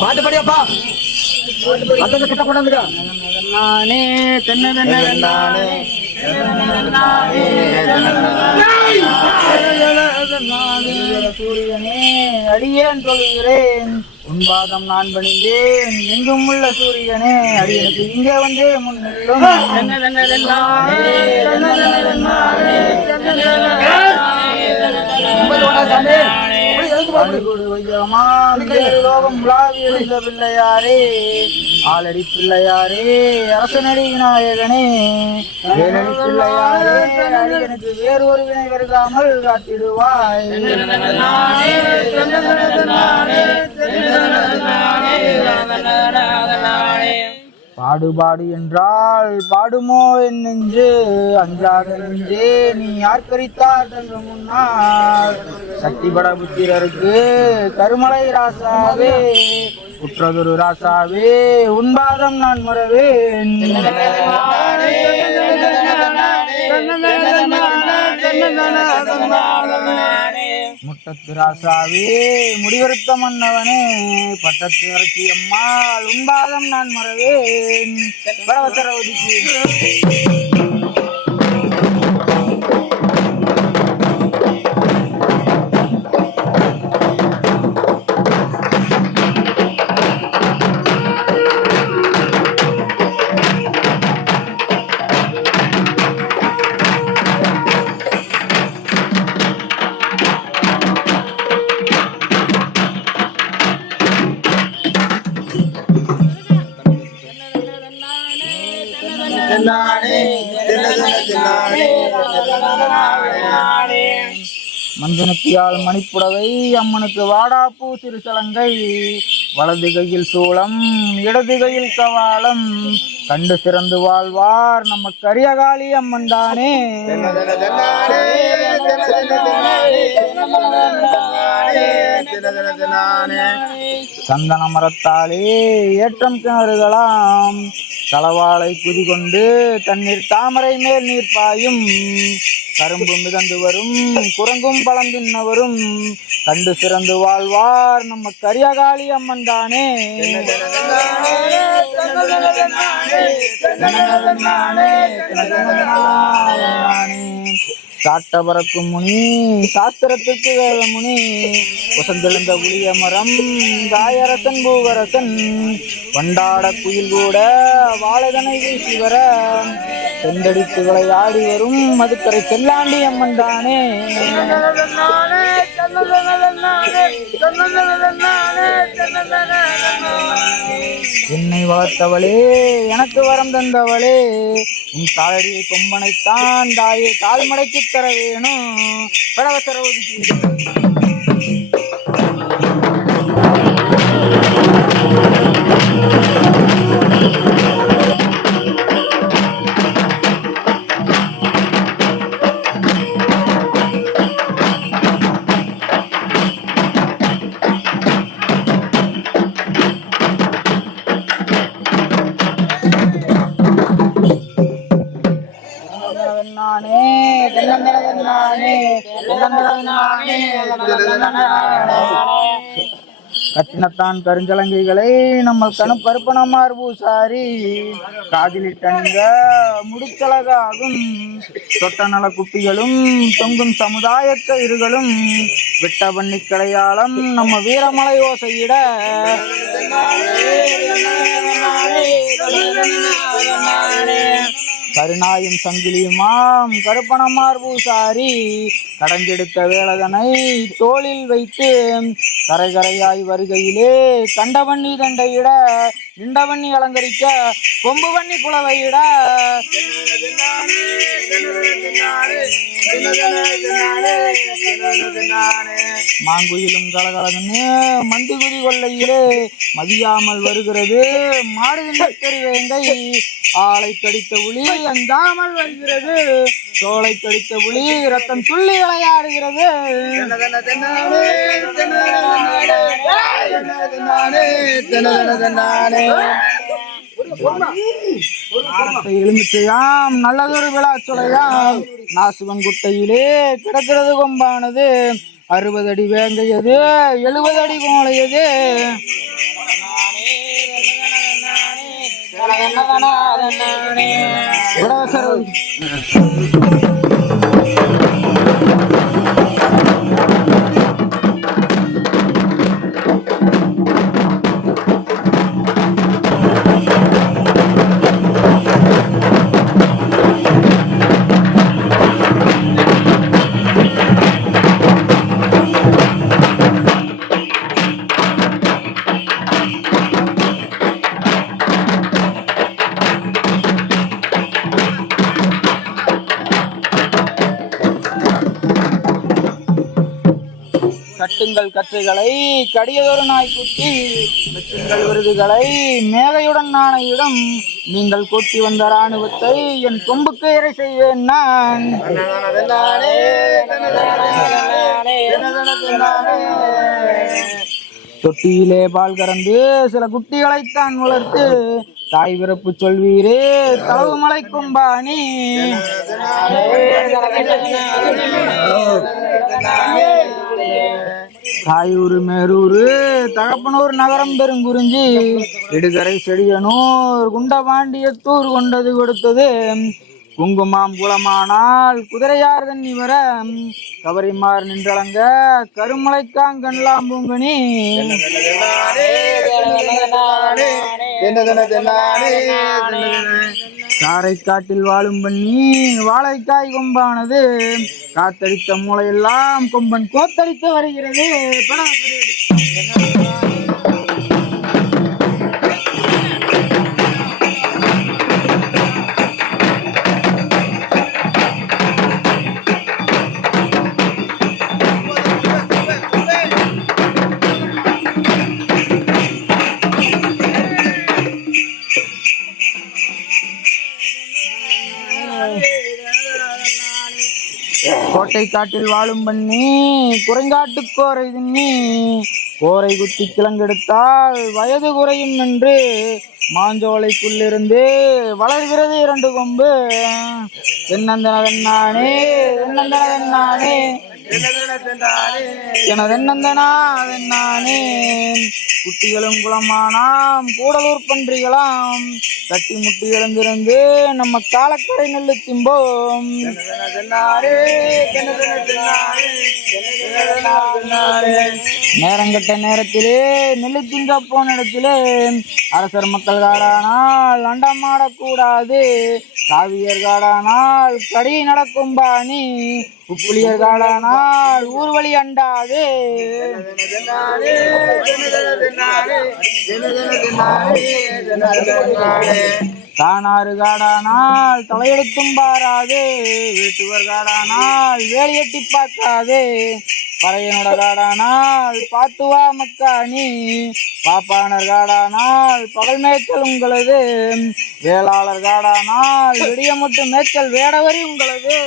பாட்டு படியாப்பா கிட்ட கொண்டாந்துடா நானே தென்னே சூரியனே அடியேன் சொல்கிறேன் உன்பாதம் நான் பணிந்தேன் எங்கும் உள்ள சூரியனே அடியனுக்கு இங்கே வந்தே முன்னிலும் லோகம் பிள்ளையாரே ஆலடி பிள்ளையாரே அரசனடி விநாயகனே வேலடி பிள்ளையாரே எனக்கு வேறு ஒரு வினை வருகாமல் காத்திடுவாய். பாடுபாடு என்றால் பாடுமோ என் நெஞ்சு அஞ்சாத நெஞ்சே நீ யார் கரித்தார் தங்க முன்னால் சக்திபட புத்திரருக்கு கருமலை ராசாவே உற்றதொரு ராசாவே உன்பாதம் நான் மறவேன். முட்டத்து ராசாவே முடிவெடுத்த மன்னவனே பட்டத்து அரசி அம்மாள் உன்பாதம் நான் மறவேன். பரவசரவதிக்கு மஞ்சனத்தியால் மணிப்புடவை அம்மனுக்கு வாடாப்பூ சிறுசலங்கை வலது கையில் சூளம் இடது கையில் கவாலம் கண்டு சிறந்து வாழ்வார் நம்ம கரியகாளி அம்மன் தானே. சந்தன மரத்தாலே ஏற்றம் கிணறுகளாம் தளவாளை குதிகொண்டு தண்ணீர் தாமரை மேல் நீர் பாயும் கரும்பு மிதந்து வரும் குரங்கும் பழம் தின்னவரும் கண்டு சிறந்து வாழ்வார் நம்ம கரியகாளி அம்மன் தானே. சாட்ட பறக்கும் முனி சாஸ்திரத்துக்கு வேத முனி வசந்தெழுந்த புளிய மரம் காயரசன் பூவரசன் வண்டாட குயில் கூட வாழதனை வீசி வர செந்தடித்து விளையாடி வரும் மதுக்கரை செல்லாண்டி அம்மன் தானே. என்னை வளர்த்தவளே எனக்கு வரம் தந்தவளே உன் காலடியை கொம்பனைத்தான் தாயை கால் மடக்கி தர வேணும். பரவசர ஒதுக்கி கட்டினத்தான் கருஞ்சலங்கைகளை நம்ம கணு பருப்பனமார் பூசாரி காதிலிட்டணிந்த முடிச்சலகாகும் தொட்ட நல குட்டிகளும் தொங்கும் சமுதாய கயிறுகளும் விட்ட பண்ணி கடையாளம் நம்ம வீரமலை ஓசையிட கருணாயும் சங்கிலியுமாம் கருப்பணமார் பூசாரி கடஞ்செடுத்த வேலதனை தோளில் வைத்து கரை கரையாய் வருகையிலே கண்டவண்ணி தண்டையிட நின்றவண்ணி அலங்கரிக்க கொம்பு வண்ணி குளவையிட மாங்குயிலும் கலகலன்னு மண்டி குதி கொள்ளையிலே மதியாமல் வருகிறது மாடுகின்ற பெருவேங்கை ஆளை கடித்த புலி அஞ்சாமல் வருகிறது தோளை கடித்த புலி ரத்தம் துள்ளி விளையாடுகிறது. எலுமிச்சையாம் நல்லதொரு விழா சொலையாம் நாசுவன் குட்டையிலே கிடக்கிறது கொம்பானது 60 அடி வேங்கையது 70 அடி கோழையது கட்டுங்கள் கற்றைகளை கடியதொரு நாய்க்குட்டி வெட்டுங்கள் விருதுகளை மேகையுடன் நாணையிடம் நீங்கள் கூட்டி வந்த இராணுவத்தை என் கொம்புக்கு இறை செய்வேன் நான். தொட்டியிலே பால் கறந்து சில குட்டிகளைத்தான் வளர்த்து தாய் பிறப்பு சொல்வீரே தளவு மலை கொம்பாணி. தாயூர் மேரூர் தகப்பனூர் நகரம் பெருங்குறிஞ்சி இடுகரை செடியனூர் குண்டபாண்டியத்தூர் கொண்டது கொடுத்தது குங்குமாம் குளமானால் குதிரையார் தண்ணி வர கவரிமார் நின்றளங்க கருமலைக்காங்கண்லாம் பூங்கனி. காரைக்காட்டில் வாழும் பண்ணி வாழைக்காய் கொம்பானது காத்தடித்த மூளையெல்லாம் கொம்பன் கோத்தடித்து வருகிறது. கோட்டை காட்டில் வாழும் பண்ணி குறைங்காட்டு கோரை தின்னி கோரை குத்தி கிழங்கெடுத்தால் வயது குறையும் என்று மாஞ்சோலைக்குள்ளிருந்து வளர்கிறது 2 கொம்பு. தென்னந்தனதென்னானே தென்னந்தனதென்னானே எனதென்னந்தனாதென்னானே. குட்டிகளும் குளமானாம் கூடலூர் பன்றிகளாம் தட்டி முட்டி இழந்திருந்து நம்ம காலக்கரை நெல்லு திம்போம். நேரங்கட்ட நேரத்திலே நெல்லு திங்க போன இடத்திலே அரசர் மக்கள் காடானால் அண்டமாடக்கூடாது, காவியர் காடானால் கடி நடக்கும் பாணி, உப்புளியர் காடானால் ஊர்வழி அண்டாது. தானாறு காடானால் தலையெடுத்தும் பாராது, வீட்டுவர் காடானால் வேலி எட்டி பார்க்காது, பறையனோட காடானால் பாத்துவா மக்காணி, பாப்பானர் காடானால் பகல் மேய்ச்சல் உங்களது, வேளாளர் காடானால் விடிய மட்டும் மேய்ச்சல் வேடவரி உங்களது.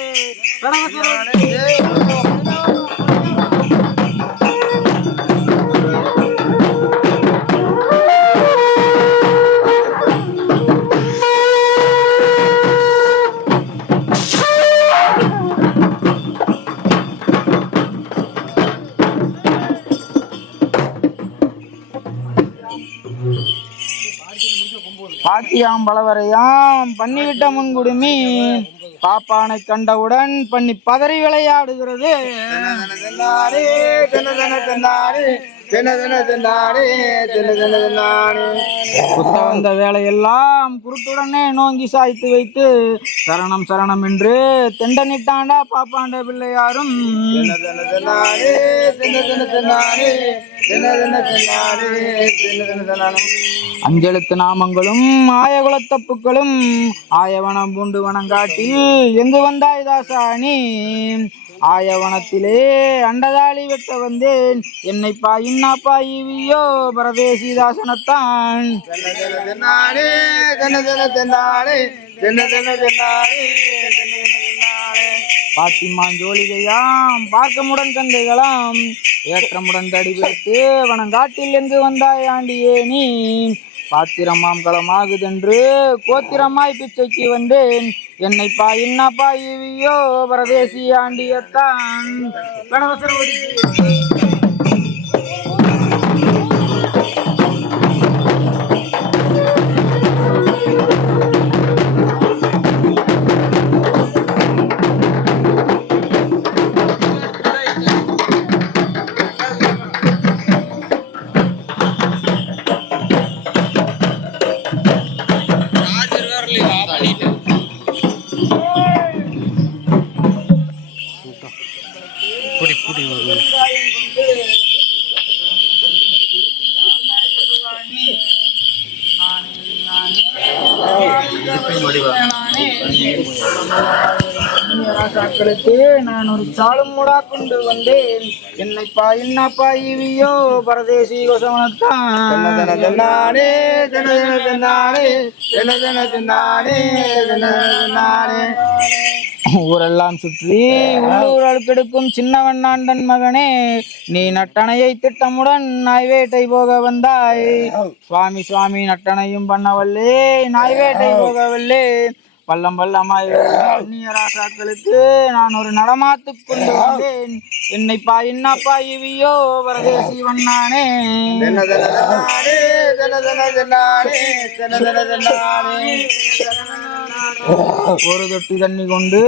பாத்தியாம் பலவரையாம் பண்ணிவிட்ட முன்குடுமி, பாப்பானை கண்டவுடன் பண்ணி பதறி விளையாடுகிறது. வந்த வேலையெல்லாம் குருட்டுடனே நோங்கி சாய்த்து வைத்து சரணம் சரணம் என்று தெண்டனிட்டாண்டா பாப்பாண்ட பிள்ளையாரும். அஞ்செழுத்து நாமங்களும் ஆயகுலத்தப்புக்களும் ஆயவனம் பூண்டு வனங்காட்டில் எங்கு வந்தாய் தாசாணி, ஆயவனத்திலே அண்டதாளி வெட்ட வந்தேன் என்னை பாயின்னாப்பா ஈவியோ பரதேசி தாசனத்தான். பாத்திமான் ஜோலிகையாம் பார்க்கமுடன் கந்தைகளாம் ஏற்றமுடன் தடிபெடுத்து வனங்காட்டில் எங்கு வந்தாய் ஆண்டியே நீ பாத்திரமாம் களமாகுதென்று கோத்திரமாய் பிச்சைக்கு வந்தேன் என்னை பாயின்னப்பா இவியோ பரதேசி ஆண்டியத்தான் கணவசரவதி நான் ஒரு சாலும் மூடா கொண்டு வந்தேன் என்னை பாயின்னப்பா இவியோ பரதேசி வசவனத்தான் ஊரெல்லாம் சுற்றி உள்ளூரால் கெடுக்கும் சின்னவண்ணாண்டன் மகனே நீ நட்டணையை திட்டமுடன் நாய் வேட்டை போக வந்தாய் சுவாமி சுவாமி நட்டணையும் பண்ணவல்லே நாய் வேட்டை போகவல்லே பள்ளம் பள்ளமாய் ராசாக்களுக்கு நான் ஒரு நடமாத்து கொண்டு வந்தேன் என்னை பாயின்னப்பா இவியோ பரதேசி வண்ணானே ஒரு தொட்டி தண்ணி கொண்டு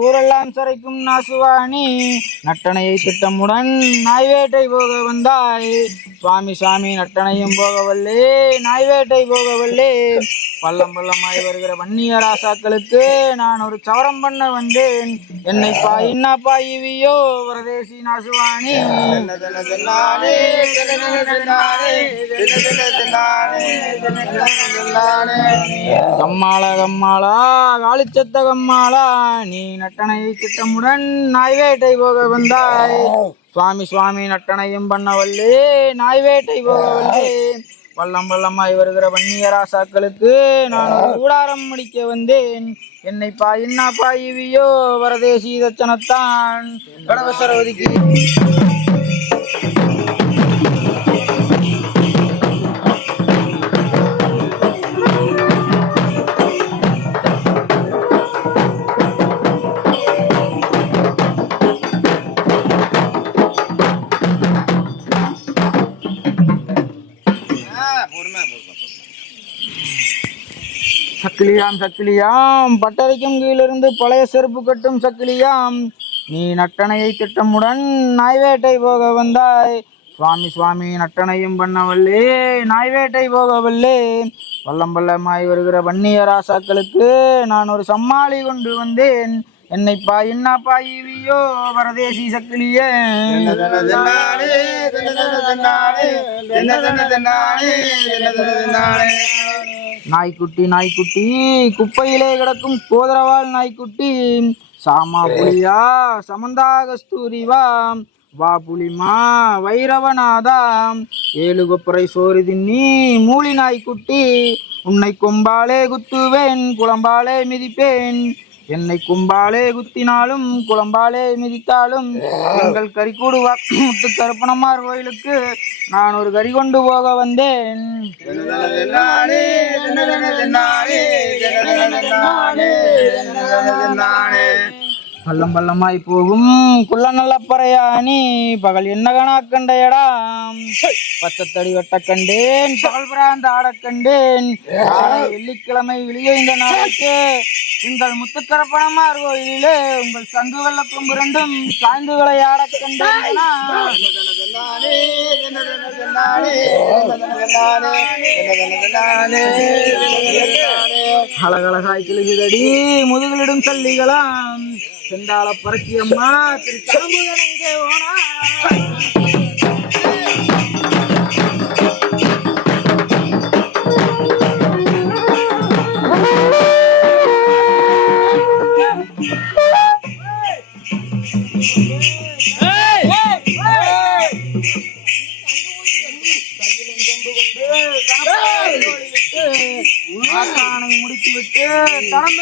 ஊரெல்லாம் சரைக்கும் நாசுவாணி நட்டணையை திட்டமுடன் நாய் வேட்டை போக வந்தாய் சுவாமி சுவாமி நட்டணையும் போகவல்லே நாய் வேட்டை போகவல்லே பள்ளம் பள்ளமாய் வருகிற வன்னிய ராசாக்களுக்கு நான் ஒரு சவரம் பண்ண வந்தேன் என்னை பாயின்னப்பா இவியோ பரதேசி நாசுவாணி கம்மாளா கம்மாளா காளிச்சத்த கம்மாளா நீ நட்டணையை திட்டமுடன் நாய் வேட்டை போக வந்தாய் சுவாமி சுவாமி நட்டணையும் பண்ணவல்லே நாய் வேட்டை போகவல்லே பள்ளம் பள்ளமாய் வருகிற வன்னிய ராசாக்களுக்கு நான் ஒரு கூடாரம் முடிக்க வந்தேன் என்னை பாயின்னப்பா இவியோ பரதேசி தச்சனத்தான் கடவசரவதிக்கு சக்கிலியாம் சக்கிலியாம் பட்டறைக்கும் கீழிருந்து பழைய செருப்பு கட்டும் சக்கிலியாம் நீ நட்டணையை திட்டமுடன் நாய் வேட்டை போக வந்தாய் சுவாமி சுவாமி நட்டணையும் பண்ணவல்லே நாய் வேட்டை போகவல்லே பள்ளம் பள்ளமாய் வருகிற வன்னிய ராசாக்களுக்கு நான் ஒரு சம்மாளி கொண்டு வந்தேன் என்னை பாயின்னப்பா இவியோ பரதேசி சக்கிலியே நாய்க்குட்டி நாய்க்குட்டி குப்பையிலே கிடக்கும் கோதரவாள் நாய்க்குட்டி சாமா புலியா சமந்தா கஸ்தூரிவா வா புலிமா வைரவநாதா ஏழு கொப்பரை சோறு தின்னி மூலி நாய்க்குட்டி உன்னை கொம்பாலே குத்துவேன் குளம்பாலே மிதிப்பேன் என்னை கும்பாலே குத்தினாலும் குளம்பாலே மிதித்தாலும் எங்கள் கறிக்கூடு முத்து கருப்பணமார் கோயிலுக்கு நான் ஒரு கறி கொண்டு போக வந்தேன் பள்ளம் பள்ளமாய் போகும் குள்ள நல்ல பறையாணி பகல் என்ன கணா கண்டையடாம் பச்சத்தடி வெட்ட கண்டேன் பகல் பிராந்த ஆட கண்டேன் வெள்ளிக்கிழமை வெளியே இந்த நாளைக்கு உங்கள் முத்துக்கரப்பணமார் கோயிலே உங்கள் சங்கு வெள்ள கொம்பு ரெண்டும் சாய்ந்து விளையாட கண்டேன் அழகழகாய் கிழிதடி முதுகலிடும் சல்லிகளாம் செந்தாள பறக்கியம்மா திருச்சாம்புதனங்கே ஓனா முடித்து விட்டு தரம்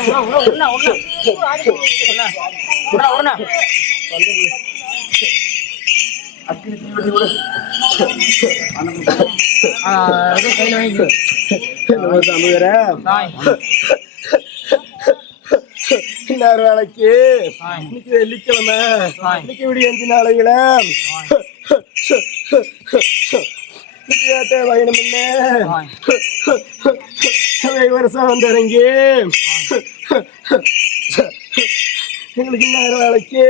கையில வாங்கி இன்னார் வேலைக்கு இன்னைக்கு வெள்ளிக்கிழமை இன்னைக்கு விடிய 5 நாளைகள வயணம் வருஷம் வந்து இறங்கி எங்களுக்கு இன்னார் வேலைக்கு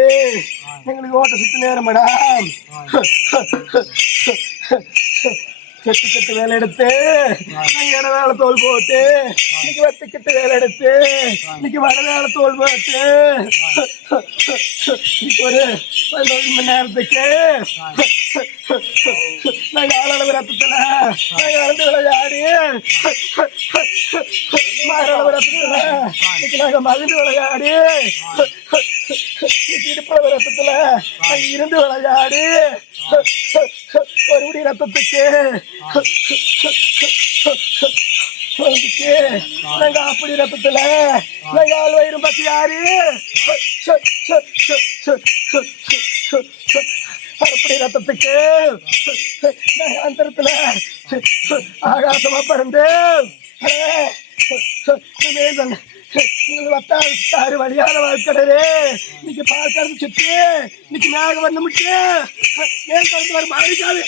எங்களுக்கு ஓட்ட சுத்து நேரம் மேடம் கட்டு வேலை எடுத்து இட வேலை தோல் போட்டு இன்னைக்கு வெத்துக்கிட்டு வேலை எடுத்து இன்னைக்கு வட வேலை தோல் போட்டு இன்னைக்கு ஒரு 12 மணி நேரத்துக்கு நாங்க அளவு ரத்தத்துல நாங்க அளந்து விளையாடி மாறளவு ரத்தத்துல இன்னைக்கு நாங்க மகிழ்ந்து விளையாடி இடுப்பளவு ரத்தத்துல நாங்க இருந்து விளையாடி ஒரு ரத்தத்துக்கு நாங்க அப்படி ரத்தத்துல நாங்க ஆள் வயிறும் பத்தி யாரு அப்படி ரத்தத்துக்கு நாங்க அந்தரத்துல ஆகாசமா பறந்து வட்டாறு வழியான வாழ்க்கடலே இன்னைக்கு பார்க்கறது சுத்தி இன்னைக்கு மேக வந்து முட்டு ஏன் கலந்து வர மாறிக்காது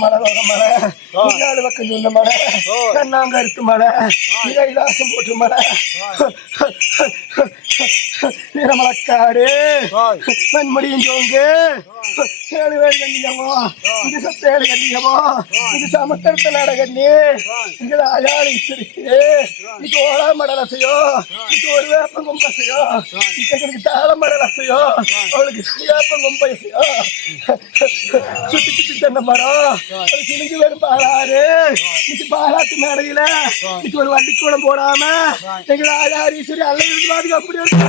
மலை பக்கம் சொன்ன மலை கண்ணாங்கருத்து மலை கைலாசம் போட்டு மலை வீரமலக்காடு மண்மடியும் சோங்கு 7 பேர் கண்டியமோ இது 7 கண்டியமோ இது சமத்தரத்த நாடகண்ணி இது அயாளி இருக்கு இன்னைக்கு ஓலா மடல் அசையோ இன்னைக்கு ஒரு வேப்பம் கொம்பு அசையோ இன்னைக்கு தாள மடல் அசையோ அவளுக்கு வேப்பம் கொம்பு அசையோ சுத்தி சுத்தி தென்னை மரம் அவளுக்கு இன்னைக்கு வெறும் பாலாறு இன்னைக்கு பாலாட்டு மேடையில இன்னைக்கு ஒரு வண்டி கூட போடாம எங்க ஆயாரீஸ்வரி அல்லது பாதுகாப்பு அப்படி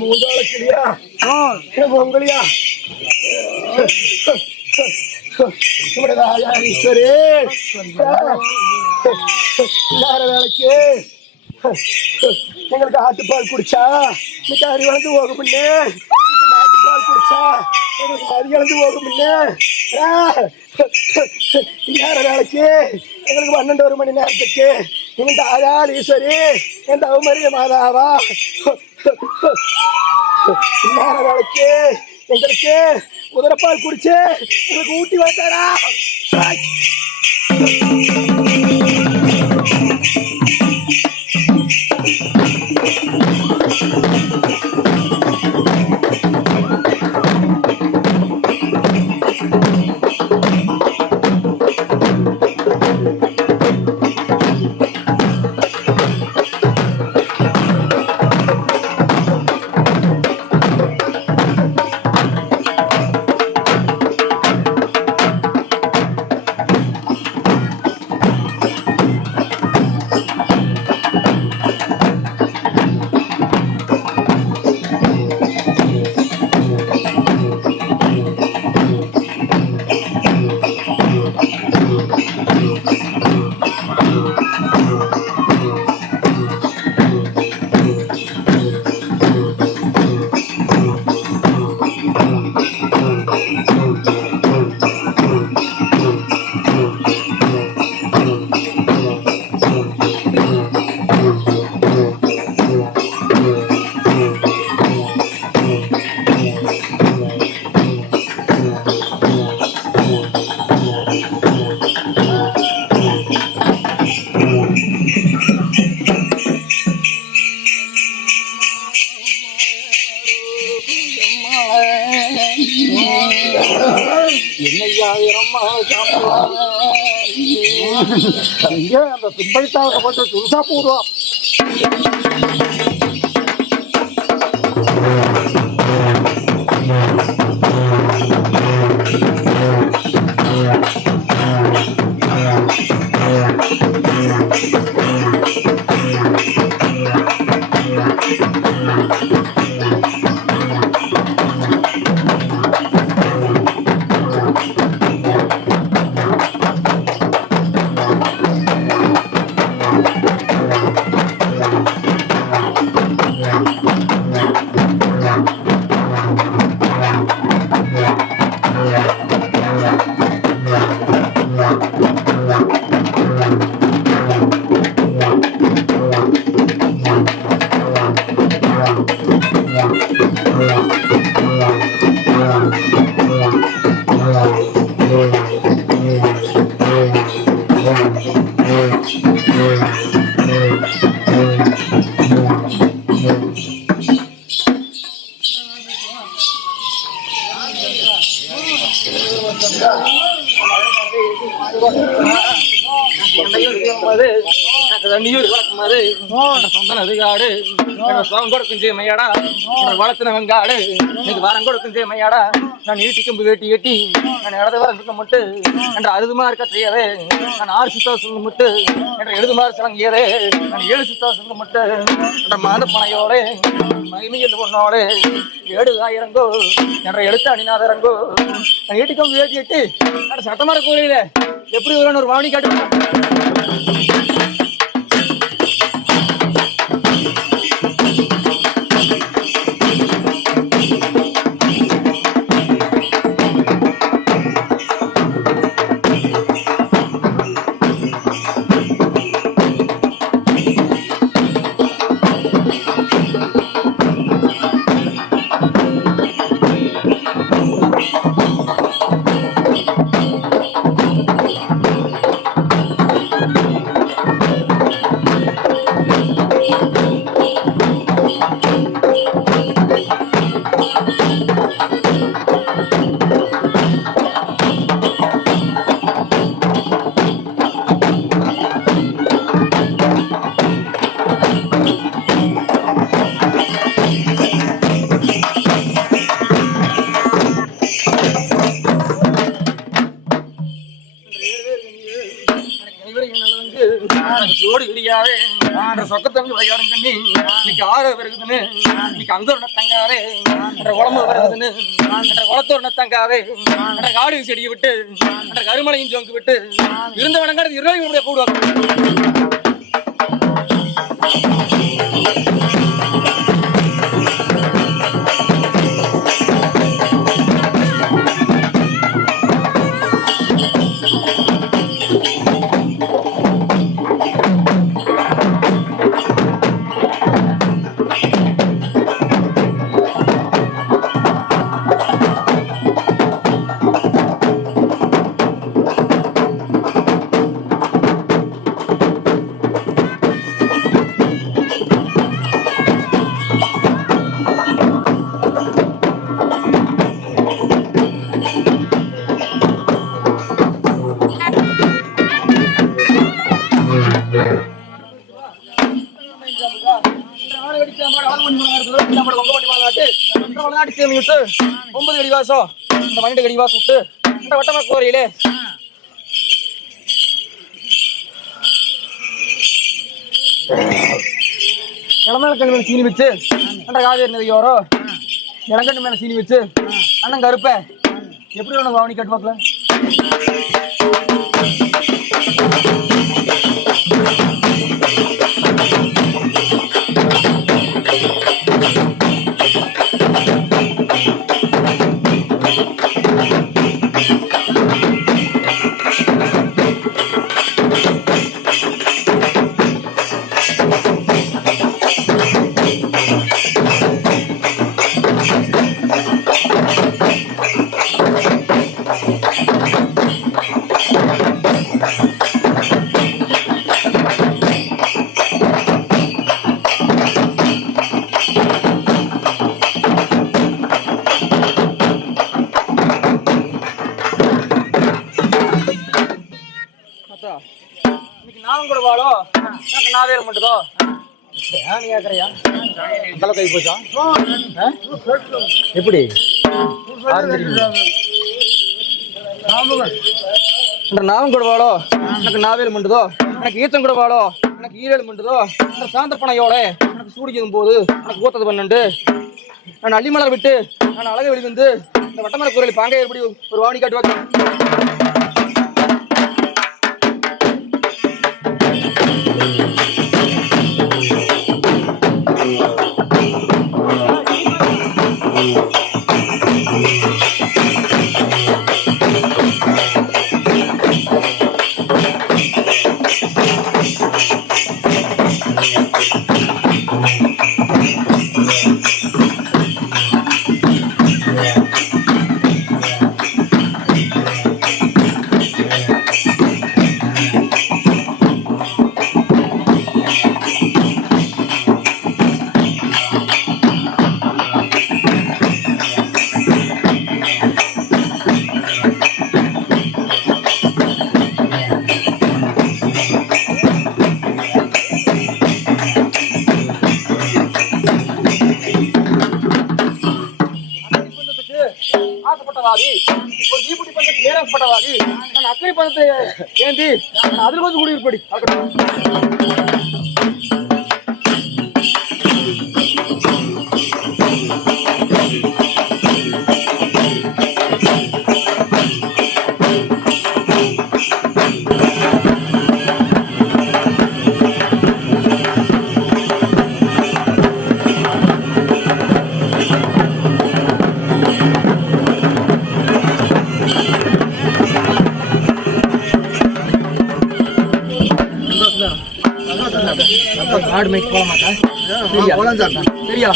மூந்தாளக்கிளியா பொங்கலியா ஈஸ்வரே வேலைக்கு எங்களுக்கு ஆட்டுப்பால் குடிச்சா இன்னைக்கு அரி வளர்ந்து போக முன்னே மாட்டுப்பால் குடிச்சா எங்களுக்கு அரி வளர்ந்து போக முன்னே நேர வேலைக்கு எங்களுக்கு 12 மணி நேரத்துக்கு எங்க தாயார் ஈஸ்வரி என் தவமரிய மாதாவா நேர வேலைக்கு எங்களுக்கு உதரப்பால் குடிச்சு எங்களுக்கு ஊட்டி வச்சாரா அந்த பின்படித்தாக போட்டு துருசா போடுவான் வளர்த்தின வெங்காடு இன்னைக்கு வாரம் கொடுக்கும் செய்மையாடா நான் நீட்டிக்கும் வேட்டி கட்டி நான் இடது வாரம் இருக்க முட்டு என்ற அறுதுமா இருக்க செய்யவே நான் 6 சுத்தா சொல்ல முட்டு என்ற எழுதுமாறு சிலங்கியதே நான் 7 சுத்தா சொல்ல முட்டு என்ற மாத பனையோடு மகிமையில் பொண்ணோடு 7000 என்ற எழுத்து அணிநாதரங்கோ நான் நீட்டிக்கும் வேட்டி கட்டி சட்டமான கோயில எப்படி ஒரு வாணி காட்டு ஜோடி விரியாவே சொக்கத்தங்க விளையாடும் கண்ணி இன்னைக்கு ஆறு வருதுன்னு இன்னைக்கு அங்க ஒரு தங்காவே குழம்பு வருதுன்னு குளத்தோர் தங்காவே காடு செடியை விட்டு கருமலையும் சொங்கு விட்டு இருந்த வணங்காடு இருபது கூடுவாங்க. ஒன்பது அடி வாசம் இந்த 12 அடி வாசம் விட்டு இந்த வட்டமா கோரையிலே இளமேல கண்ணு மேல சீனி வச்சு காவேரி நதியோரோ இளங்கண்ணு மேல சீனி வச்சு அண்ணன் கருப்ப எப்படி உனக்கு வாவணி கட்டுவாக்கல நானும் கூட வாழோ எனக்கு நாவே மட்டுதோ ஏன் கேக்குறியா தலை கை போச்சா எப்படி நாவும் கூட வாழோ எனக்கு நாவேல் மட்டுதோ எனக்கு ஈச்சம் கூட வாழோ எனக்கு ஈரேல் மட்டுதோ எனக்கு சாந்த பனையோட எனக்கு சூடிக்கும் போது எனக்கு ஊத்தது பண்ணண்டு நான் அள்ளிமலர் விட்டு நான் அழகை வெளி வந்து இந்த வட்டமலை குரல் பாங்க எப்படி ஒரு வாணி காட்டுவாங்க. ஒரு தீபுடி பந்தத்தை நேரப்பட்டவாதி நான் அக்கறை பந்தத்தை ஏந்தி அதில் கொஞ்சம் குடியிருப்படி ஆடு மேய்க்கு போல மாட்டேன் சரியா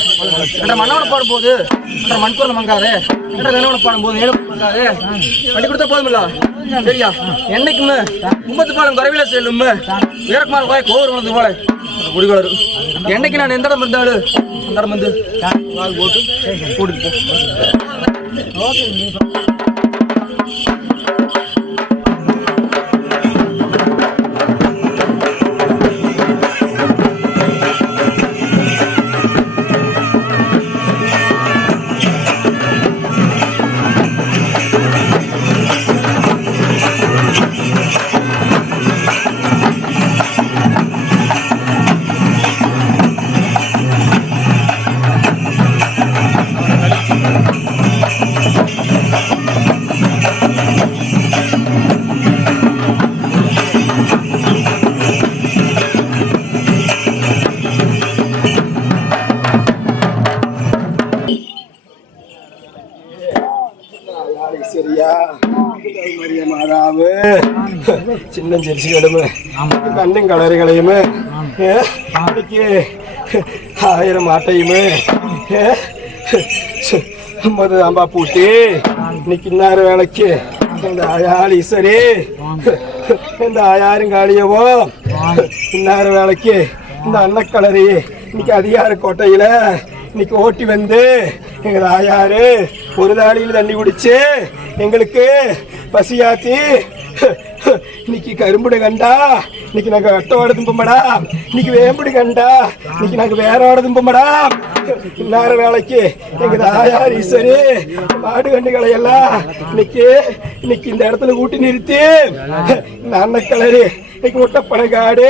என்ற மன்னவனை பாடும்போது என்ற மண்குரல் மங்காதே என்ற கணவனை பாடும்போது ஏழு மங்காதே கட்டி கொடுத்தா போதுமில்ல சரியா என்னைக்குமே கும்பத்து பாலம் குறைவில செல்லும் வீரக்குமார் போய் கோவர் வளர்ந்து போல குடிகொளரு என்னைக்கு நான் எந்த இடம் இருந்தாலும் அந்த இடம் வந்து போட்டு கூட்டிட்டு போ. சின்னஞ்செரிசிகளும் கண்ணும் கலரிகளையும் இன்னைக்கு 1000 மாட்டையுமே 50 அம்பா பூட்டி இன்னைக்கு இன்னார வேலைக்கு இந்த ஆயாள் ஈஸ்வரி இந்த ஆயாரும் காளியவோ இன்னார வேலைக்கு இந்த அன்னக்கலரி இன்னைக்கு அதிகார கோட்டையில இன்னைக்கு ஓட்டி வந்து எங்க ஆயாரு ஒரு தாடியில் தண்ணி குடிச்சு எங்களுக்கு பசியாத்தி இன்னைக்கு கரும்புடு கண்டா இன்னைக்கு நாங்க வெட்டோட தும்பமடா இன்னைக்கு வேம்புடு கண்டா இன்னைக்கு நாங்க வேறோட தும்பமடா இன்னார வேலைக்கு எங்க ஆயார் ஈஸ்வரி மாடு கண்டுகளை எல்லாம் இன்னைக்கு இந்த இடத்துல ஊட்டி நிறுத்தி இந்த அன்னக்கலரி இன்னைக்கு ஒட்டப்பனக்காடு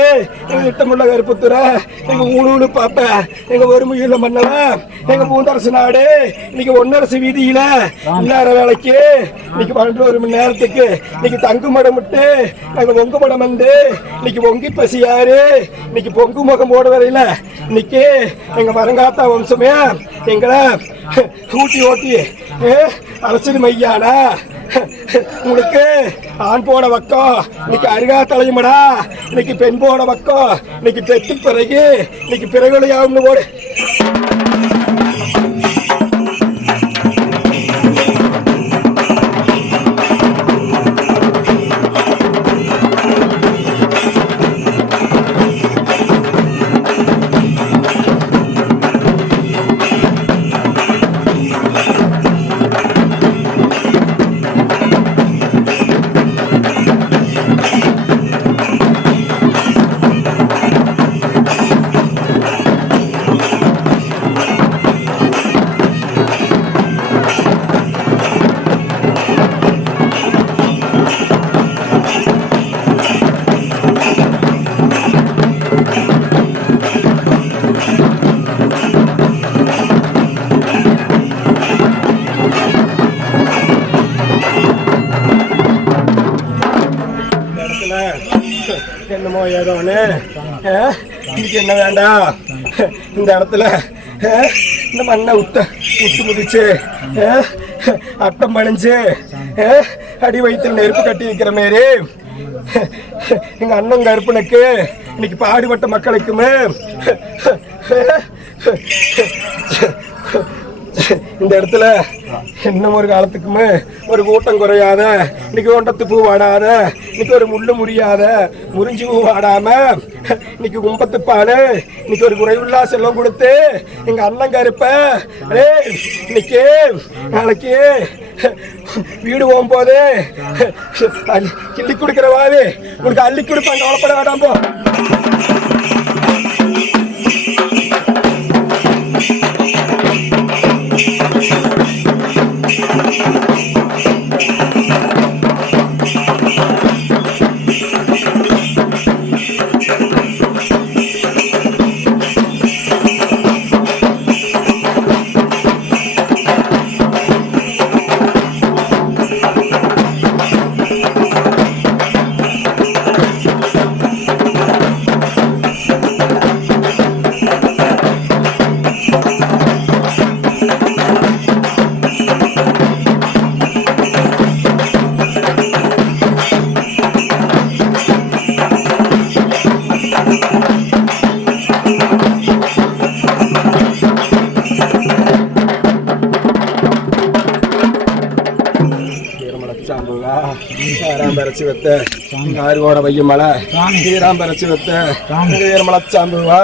எங்க திட்டமுள்ள கருப்புத்துறை எங்க ஊழு பாப்ப எங்க ஒருமையுள்ள மன்னல எங்க பூந்தரசு நாடு இன்னைக்கு ஒன்னரசு வீதியில இன்னார வேலைக்கு இன்னைக்கு 12 மணி நேரத்துக்கு இன்னைக்கு தங்கு மடம் விட்டு நாங்க பொங்கு மடம் வந்து இன்னைக்கு பொங்கி பசியாரு இன்னைக்கு பொங்கு முகம் போட வரையில இன்னைக்கு எங்க மரங்காத்தா வம்சமே எங்களை ஊட்டி ஓட்டி அரசு மையானா உங்களுக்கு ஆண் போன பக்கம் இன்னைக்கு அருகா தலையுமடா இன்னைக்கு பெண் போன பக்கம் இன்னைக்கு பெத்து பிறகு இன்னைக்கு பிறகுலையாகும் போடு என்னமோ ஏதோன்னு இன்னைக்கு என்ன வேண்டாம் இந்த இடத்துல இந்த மண்ணை உத்து முதிச்சு அட்டம் பணிஞ்சு அடி வயிற்றில் நெருப்பு கட்டி வைக்கிற மாரி எங்க அண்ணன் கருப்பனுக்கு இன்னைக்கு பாடுபட்ட மக்களுக்குமே இந்த இடத்துல இன்னும் ஒரு காலத்துக்குமே ஒரு கூட்டம் குறையாத இன்னைக்கு ஒன்றத்து பூ வாடாத இன்னைக்கு ஒரு முள்ளு முறியாத முறிஞ்சி பூ வாடாம இன்னைக்கு கும்பத்து பால் இன்னைக்கு ஒரு குறைவுள்ளா செல்வம் கொடுத்து எங்க அண்ணன் கருப்ப இன்னைக்கு நாளைக்கு வீடு போகும்போது கிள்ளி கொடுக்கிறவாவே உனக்கு அள்ளி கொடுப்பாங்க கவலைப்பட வேண்டாம் போ பரச்சி வைத்த ஆறுகோட வைய மலை ஸ்ரீராம் பரச்சி வைத்த வீரமலச்சாம்புவா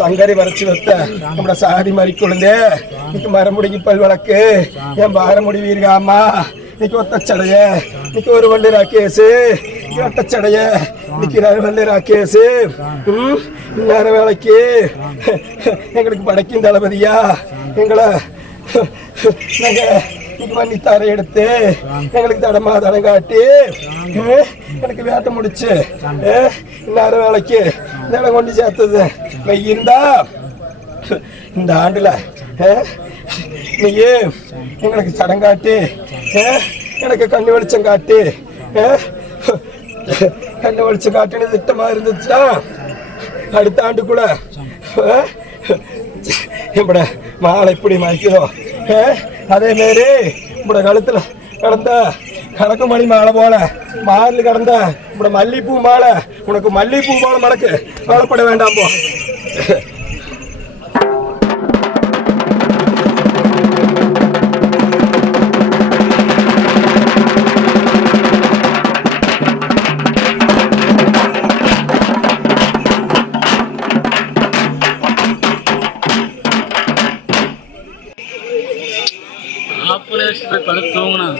சங்கரி பரச்சி வைத்த நம்மளோட சாதி மாதிரி கொழுந்தே இன்னைக்கு மரமுடிக்கு பல் வழக்கு என் பாரமுடி வீர்காமா இன்னைக்கு ஒத்தச்சடைய இன்னைக்கு ஒரு வள்ளி ராக்கேசு ஒட்டச்சடைய இன்னைக்கு வள்ளி ராக்கேசு நேர வேலைக்கு எங்களுக்கு படைக்கும் தளபதியா எங்களை நாங்க மன்னித்தாரை எடுத்து எங்களுக்கு தடமா தடம் காட்டி எனக்கு வேட்டை முடிச்சு நேரம் வேலைக்கு நிலம் கொண்டு சேர்த்தது வெய்யிருந்தா இந்த ஆண்டுல நீங்க எங்களுக்கு சடங்காட்டி எனக்கு கண்ணு வெளிச்சம் காட்டி கண்ணு வெளிச்சம் காட்டினு திட்டமா இருந்துச்சுன்னா அடுத்த ஆண்டுக்குள்ள இப்பட மாலை எப்படி மயக்குதோ அதே மாரி இப்பட கழுத்துல கடந்த கணக்குமணி மாலை போல மாறில் கடந்த உன்னோட மல்லிப்பூ மாலை உனக்கு மல்லிப்பூ போல மடக்கு கவலைப்பட வேண்டாம் போ. படுத்து தூங்கணும்.